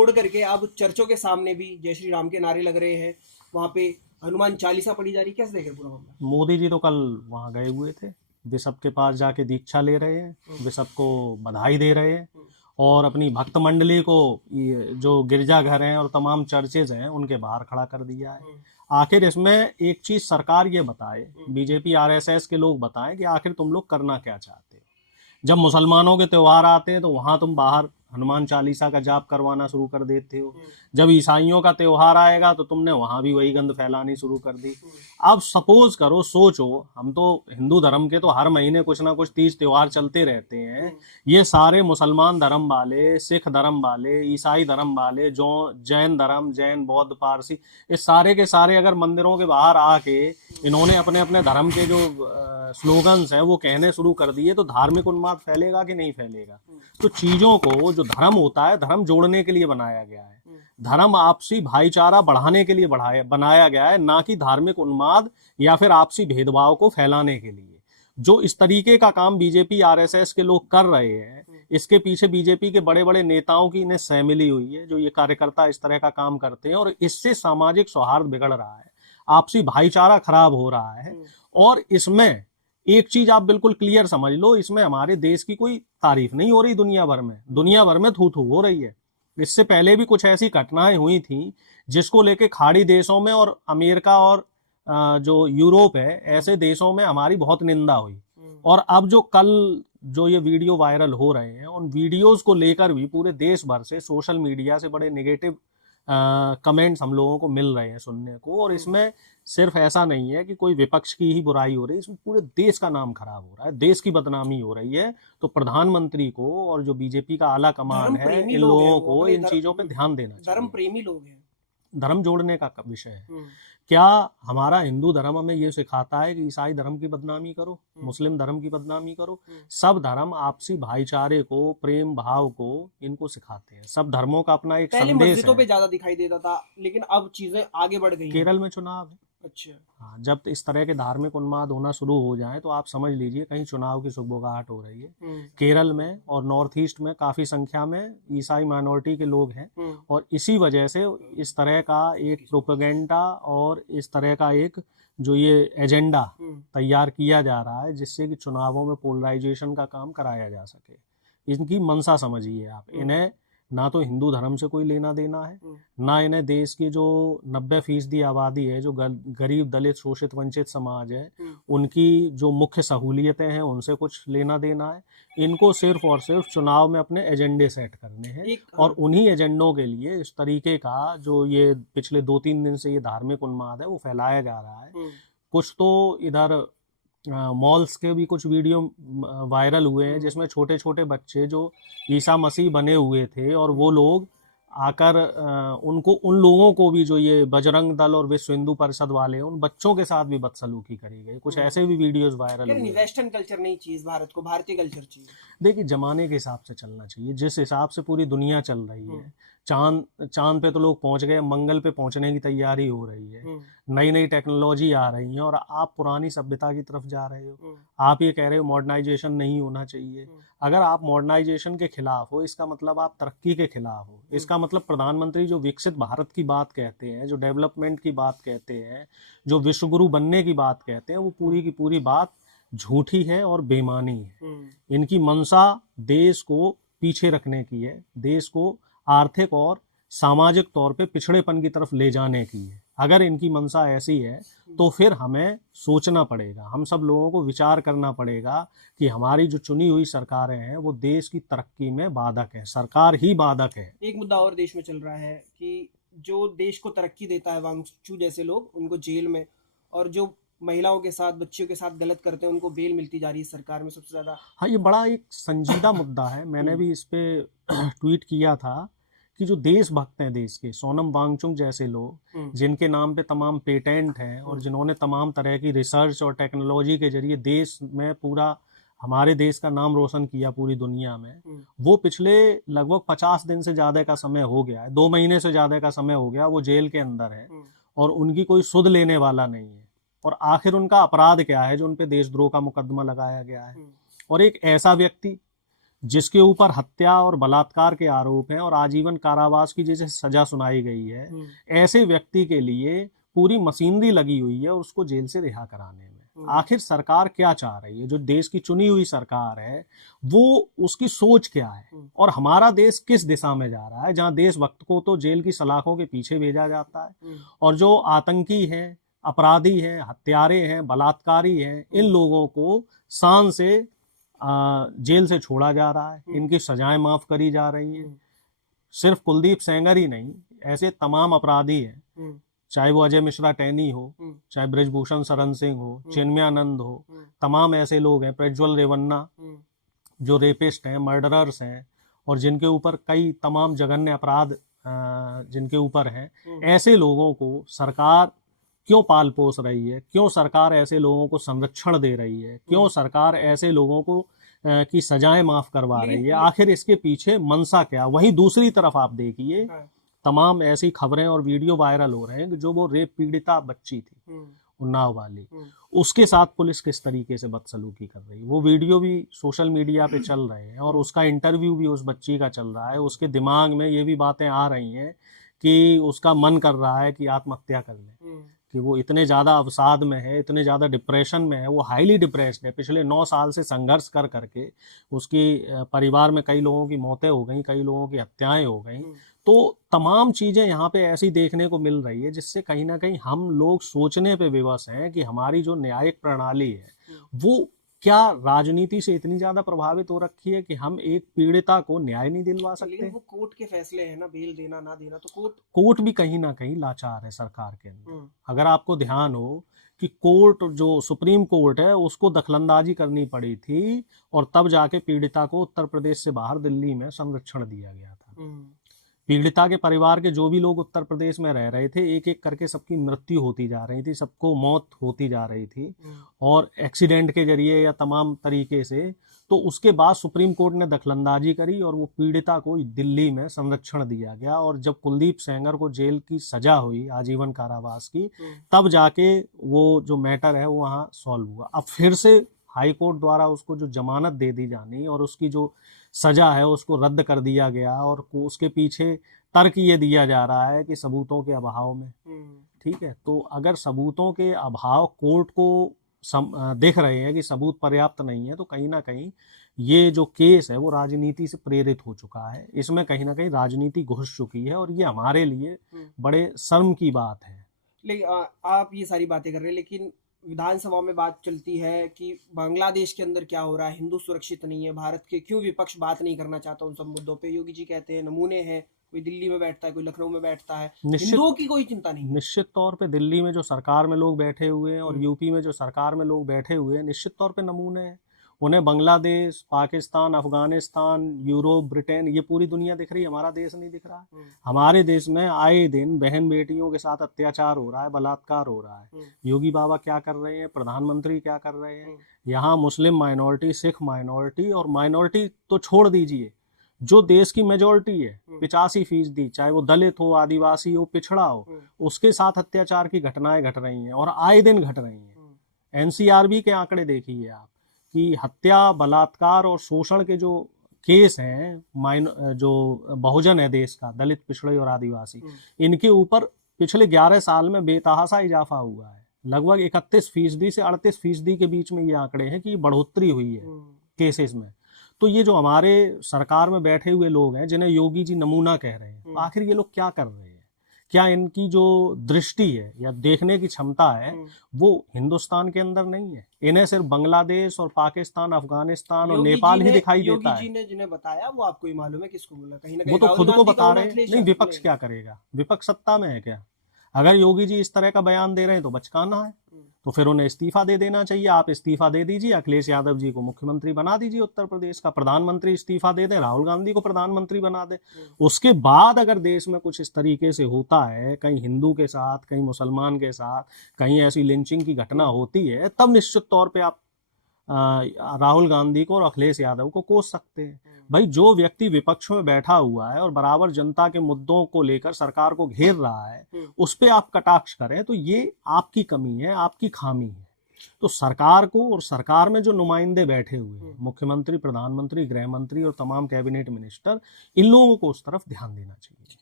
छोड़ करके अब चर्चों के सामने भी जय श्री राम के नारे लग रहे हैं, वहां पे हनुमान चालीसा पढ़ी जा रही है। कैसे देखे पूरा मामला? मोदी जी तो कल वहाँ गए हुए थे, बिशप के पास जाके दीक्षा ले रहे हैं, बिशप को बधाई दे रहे हैं और अपनी भक्त मंडली को जो गिरजाघर हैं और तमाम चर्चेज हैं उनके बाहर खड़ा कर दिया है। आखिर इसमें एक चीज सरकार ये बताए, बीजेपी आरएसएस के लोग बताएं कि आखिर तुम लोग करना क्या चाहते हो। जब मुसलमानों के त्योहार आते हैं तो वहां तुम बाहर हनुमान चालीसा का जाप करवाना शुरू कर देते हो, जब ईसाइयों का त्योहार आएगा तो तुमने वहां भी वही गंद फैलानी शुरू कर दी। अब सपोज करो, सोचो, हम तो हिंदू धर्म के तो हर महीने कुछ ना कुछ तीज त्योहार चलते रहते हैं, ये सारे मुसलमान धर्म वाले, सिख धर्म वाले, ईसाई धर्म वाले, जो जैन धर्म, जैन बौद्ध पारसी, इस सारे के सारे अगर मंदिरों के बाहर आके इन्होंने अपने अपने धर्म के जो स्लोगन्स हैं वो कहने शुरू कर दिए तो धार्मिक उन्माद फैलेगा कि नहीं फैलेगा? तो चीजों को, जो धर्म होता है, धर्म जोड़ने के लिए बनाया गया है, धर्म आपसी भाईचारा बढ़ाने के लिए बनाया गया है, ना कि धार्मिक उन्माद या फिर आपसी भेदभाव को फैलाने के लिए। जो इस तरीके का काम बीजेपी आरएसएस के लोग कर रहे हैं, इसके पीछे बीजेपी के बड़े बड़े नेताओं की इन्हें सहमिली हुई है, जो ये कार्यकर्ता इस तरह का काम करते हैं, और इससे सामाजिक सौहार्द बिगड़ रहा है, आपसी भाईचारा खराब हो रहा है। और इसमें एक चीज आप बिल्कुल क्लियर समझ लो, इसमें हमारे देश की कोई तारीफ नहीं हो रही, दुनिया भर में थू थू हो रही है। इससे पहले भी कुछ ऐसी घटनाएं हुई थी जिसको लेके खाड़ी देशों में और अमेरिका और जो यूरोप है, ऐसे देशों में हमारी बहुत निंदा हुई। और अब जो कल जो ये वीडियो वायरल हो रहे हैं, उन वीडियोस को लेकर भी पूरे देश भर से, सोशल मीडिया से बड़े नेगेटिव कमेंट्स हम लोगों को मिल रहे हैं सुनने को। और इसमें सिर्फ ऐसा नहीं है कि कोई विपक्ष की ही बुराई हो रही है, इसमें पूरे देश का नाम खराब हो रहा है, देश की बदनामी हो रही है। तो प्रधानमंत्री को और जो बीजेपी का आला कमान है, इन लोगों को इन चीजों पे ध्यान देना चाहिए। धर्म प्रेमी लोग हैं, धर्म जोड़ने का विषय है। क्या हमारा हिंदू धर्म हमें ये सिखाता है कि ईसाई धर्म की बदनामी करो, मुस्लिम धर्म की बदनामी करो? सब धर्म आपसी भाईचारे को, प्रेम भाव को, इनको सिखाते हैं। सब धर्मों का अपना एक संदेश है। मस्जिदों पे ज्यादा दिखाई देता था, लेकिन अब चीजें आगे बढ़ गई। केरल में चुनाव है। अच्छा, हाँ, जब इस तरह के धार्मिक उन्माद होना शुरू हो जाए तो आप समझ लीजिए कहीं चुनाव की सुगबुगाहट हो रही है। केरल में और नॉर्थ ईस्ट में काफी संख्या में ईसाई माइनॉरिटी के लोग हैं, और इसी वजह से इस तरह का एक प्रोपेगेंडा और इस तरह का एक जो ये एजेंडा तैयार किया जा रहा है, जिससे कि चुनावों में पोलराइजेशन का काम कराया जा सके। इनकी मंशा समझिए आप। इन्हें ना तो हिंदू धर्म से कोई लेना देना है, ना इन्हें देश की जो 90% आबादी है, जो गरीब, दलित, शोषित, वंचित समाज है, उनकी जो मुख्य सहूलियतें हैं उनसे कुछ लेना देना है। इनको सिर्फ और सिर्फ चुनाव में अपने एजेंडे सेट करने हैं, और उन्हीं एजेंडों के लिए इस तरीके का जो ये पिछले 2-3 दिन से ये धार्मिक उन्माद है वो फैलाया जा रहा है। कुछ तो इधर मॉल्स के भी कुछ वीडियो वायरल हुए हैं जिसमें छोटे छोटे बच्चे जो ईसा मसीह बने हुए थे, और वो लोग आकर उनको, उन लोगों को भी, जो ये बजरंग दल और विश्व हिंदू परिषद वाले हैं, उन बच्चों के साथ भी बदसलूकी करी गई। कुछ ऐसे भी वीडियोस वायरल हुए। वेस्टर्न कल्चर नहीं चाहिए भारत को, भारतीय कल्चर चाहिए। देखिए, जमाने के हिसाब से चलना चाहिए, जिस हिसाब से पूरी दुनिया चल रही है। चांद पे तो लोग पहुंच गए, मंगल पे पहुंचने की तैयारी हो रही है, नई नई टेक्नोलॉजी आ रही है, और आप पुरानी सभ्यता की तरफ जा रहे हो। आप ये कह रहे हो मॉडर्नाइजेशन नहीं होना चाहिए। अगर आप मॉडर्नाइजेशन के खिलाफ हो, इसका मतलब आप तरक्की के खिलाफ हो। इसका मतलब प्रधानमंत्री जो विकसित भारत की बात कहते हैं, जो डेवलपमेंट की बात कहते हैं, जो विश्वगुरु बनने की बात कहते हैं, वो पूरी की पूरी बात झूठी है और बेमानी है। इनकी मंशा देश को पीछे रखने की है, देश को आर्थिक और सामाजिक तौर पे पिछड़ेपन की तरफ ले जाने की है। अगर इनकी मंशा ऐसी है तो फिर हमें सोचना पड़ेगा, हम सब लोगों को विचार करना पड़ेगा कि हमारी जो चुनी हुई सरकारें हैं वो देश की तरक्की में बाधक है, सरकार ही बाधक है। एक मुद्दा और देश में चल रहा है कि जो देश को तरक्की देता है, वांगचू जैसे लोग, उनको जेल में, और जो महिलाओं के साथ, बच्चियों के साथ गलत करते हैं उनको बेल मिलती जा रही है सरकार में सबसे ज्यादा। हाँ, ये बड़ा एक संजीदा मुद्दा है। मैंने भी इस पे ट्वीट किया था कि जो देशभक्त हैं देश के, सोनम वांगचुक जैसे लोग, जिनके नाम पे तमाम पेटेंट हैं और जिन्होंने तमाम तरह की रिसर्च और टेक्नोलॉजी के जरिए देश में पूरा, हमारे देश का नाम रोशन किया पूरी दुनिया में, वो पिछले लगभग 50 दिन से ज्यादा का समय हो गया है, 2 महीने से ज्यादा का समय हो गया, वो जेल के अंदर है और उनकी कोई सुध लेने वाला नहीं है। और आखिर उनका अपराध क्या है जो उनपे देशद्रोह का मुकदमा लगाया गया है? और एक ऐसा व्यक्ति जिसके ऊपर हत्या और बलात्कार के आरोप हैं और आजीवन कारावास की जैसे सजा सुनाई गई है, ऐसे व्यक्ति के लिए पूरी मशीनरी लगी हुई है उसको जेल से रिहा कराने में। आखिर सरकार क्या चाह रही है? जो देश की चुनी हुई सरकार है वो उसकी सोच क्या है और हमारा देश किस दिशा में जा रहा है, जहां देशभक्त को तो जेल की सलाखों के पीछे भेजा जाता है और जो आतंकी हैं, अपराधी हैं, हत्यारे हैं, बलात्कारी हैं, इन लोगों को शान से जेल से छोड़ा जा रहा है, इनकी सजाएं माफ करी जा रही हैं। सिर्फ कुलदीप सेंगर ही नहीं, ऐसे तमाम अपराधी हैं, चाहे वो अजय मिश्रा टैनी हो, चाहे ब्रिजभूषण शरण सिंह हो, चिन्मयानंद हो, तमाम ऐसे लोग हैं, प्रज्वल रेवन्ना जो रेपिस्ट हैं, मर्डरर्स हैं और जिनके ऊपर कई तमाम जघन्य अपराध जिनके ऊपर हैं, ऐसे लोगों को सरकार क्यों पाल पोस रही है? क्यों सरकार ऐसे लोगों को संरक्षण दे रही है? क्यों सरकार ऐसे लोगों को की सजाएं माफ करवा रही है? आखिर इसके पीछे मनसा क्या? वहीं दूसरी तरफ आप देखिए तमाम ऐसी खबरें और वीडियो वायरल हो रहे हैं कि जो वो रेप पीड़िता बच्ची थी उन्नाव वाली, उसके साथ पुलिस किस तरीके से बदसलूकी कर रही है। वो वीडियो भी सोशल मीडिया पे चल रहे हैं और उसका इंटरव्यू भी उस बच्ची का चल रहा है। उसके दिमाग में ये भी बातें आ रही हैं कि उसका मन कर रहा है कि आत्महत्या कर ले, कि वो इतने ज़्यादा अवसाद में है, इतने ज़्यादा डिप्रेशन में है, वो हाईली डिप्रेस्ड है। पिछले 9 साल से संघर्ष कर करके उसकी परिवार में कई लोगों की मौतें हो गई, कई लोगों की हत्याएं हो गई। तो तमाम चीज़ें यहाँ पे ऐसी देखने को मिल रही है जिससे कहीं ना कहीं हम लोग सोचने पे विवश हैं कि हमारी जो न्यायिक प्रणाली है वो क्या राजनीति से इतनी ज्यादा प्रभावित हो रखी है कि हम एक पीड़िता को न्याय नहीं दिलवा सकते। लेकिन वो कोर्ट के फैसले हैं ना, बेल देना ना देना, तो कोर्ट भी कहीं ना कहीं लाचार है सरकार के अंदर। अगर आपको ध्यान हो कि कोर्ट जो सुप्रीम कोर्ट है उसको दखलंदाजी करनी पड़ी थी और तब जाके पीड़िता को उत्तर प्रदेश से बाहर दिल्ली में संरक्षण दिया गया था। पीड़िता के परिवार के जो भी लोग उत्तर प्रदेश में रह रहे थे, एक एक करके सबकी मृत्यु होती जा रही थी, सबको मौत होती जा रही थी और एक्सीडेंट के जरिए या तमाम तरीके से। तो उसके बाद सुप्रीम कोर्ट ने दखलंदाजी करी और वो पीड़िता को दिल्ली में संरक्षण दिया गया और जब कुलदीप सेंगर को जेल की सजा हुई आजीवन कारावास की, तब जाके वो जो मैटर है वो वहाँ सॉल्व हुआ। अब फिर से हाई कोर्ट द्वारा उसको जो जमानत दे दी जानी और उसकी जो सजा है उसको रद्द कर दिया गया और उसके पीछे तर्क ये दिया जा रहा है कि सबूतों के अभाव में। ठीक है, तो अगर सबूतों के अभाव कोर्ट को देख रहे हैं कि सबूत पर्याप्त नहीं है, तो कहीं ना कहीं ये जो केस है वो राजनीति से प्रेरित हो चुका है। इसमें कहीं ना कहीं राजनीति घुस चुकी है और ये हमारे लिए बड़े शर्म की बात है। लेकिन आप ये सारी बातें कर रहे हैं, लेकिन विधानसभा में बात चलती है कि बांग्लादेश के अंदर क्या हो रहा है, हिंदू सुरक्षित नहीं है, भारत के क्यों विपक्ष बात नहीं करना चाहता उन सब मुद्दों पे। योगी जी कहते हैं नमूने हैं, कोई दिल्ली में बैठता है, कोई लखनऊ में बैठता है, हिंदुओं की कोई चिंता नहीं। निश्चित तौर पे दिल्ली में जो सरकार में लोग बैठे हुए हैं और यूपी में जो सरकार में लोग बैठे हुए हैं, निश्चित तौर पे नमूने हैं। उन्हें बांग्लादेश, पाकिस्तान, अफगानिस्तान, यूरोप, ब्रिटेन, ये पूरी दुनिया दिख रही है, हमारा देश नहीं दिख रहा। हमारे देश में आए दिन बहन बेटियों के साथ अत्याचार हो रहा है, बलात्कार हो रहा है। योगी बाबा क्या कर रहे हैं, प्रधानमंत्री क्या कर रहे हैं? यहाँ मुस्लिम माइनॉरिटी, सिख माइनॉरिटी और माइनॉरिटी तो छोड़ दीजिए, जो देश की मेजोरिटी है 85%, चाहे वो दलित हो, आदिवासी हो, पिछड़ा हो, उसके साथ अत्याचार की घटनाएं घट रही हैं और आए दिन घट रही हैं। एनसीआरबी के आंकड़े देखिए आप कि हत्या, बलात्कार और शोषण के जो केस हैं, जो बहुजन है देश का, दलित, पिछड़े और आदिवासी, इनके ऊपर पिछले 11 साल में बेतहासा इजाफा हुआ है। लगभग 31% से 38% के बीच में ये आंकड़े हैं कि बढ़ोतरी हुई है केसेस में। तो ये जो हमारे सरकार में बैठे हुए लोग हैं जिन्हें योगी जी नमूना कह रहे हैं, आखिर ये लोग क्या कर रहे हैं? क्या इनकी जो दृष्टि है या देखने की क्षमता है वो हिंदुस्तान के अंदर नहीं है? इन्हें सिर्फ बांग्लादेश और पाकिस्तान, अफगानिस्तान और नेपाल ही दिखाई देता है। योगी जी ने जिन्हें बताया वो आपको ही मालूम है किसको बोला? कहीं ना कहीं वो तो खुद को बता रहे हैं। नहीं, विपक्ष क्या करेगा? विपक्ष सत्ता में है क्या? अगर योगी जी इस तरह का बयान दे रहे हैं तो बचकाना है, तो फिर उन्हें इस्तीफा दे देना चाहिए। आप इस्तीफा दे दीजिए, अखिलेश यादव जी को मुख्यमंत्री बना दीजिए उत्तर प्रदेश का, प्रधानमंत्री इस्तीफा दे दें, राहुल गांधी को प्रधानमंत्री बना दें। उसके बाद अगर देश में कुछ इस तरीके से होता है, कहीं हिंदू के साथ, कहीं मुसलमान के साथ, कहीं ऐसी लिंचिंग की घटना होती है, तब निश्चित तौर पर आप राहुल गांधी को और अखिलेश यादव को कोस सकते हैं। भाई, जो व्यक्ति विपक्ष में बैठा हुआ है और बराबर जनता के मुद्दों को लेकर सरकार को घेर रहा है, उस पे आप कटाक्ष करें तो ये आपकी कमी है, आपकी खामी है। तो सरकार को और सरकार में जो नुमाइंदे बैठे हुए हैं, मुख्यमंत्री, प्रधानमंत्री, गृह मंत्री और तमाम कैबिनेट मिनिस्टर, इन लोगों को उस तरफ ध्यान देना चाहिए।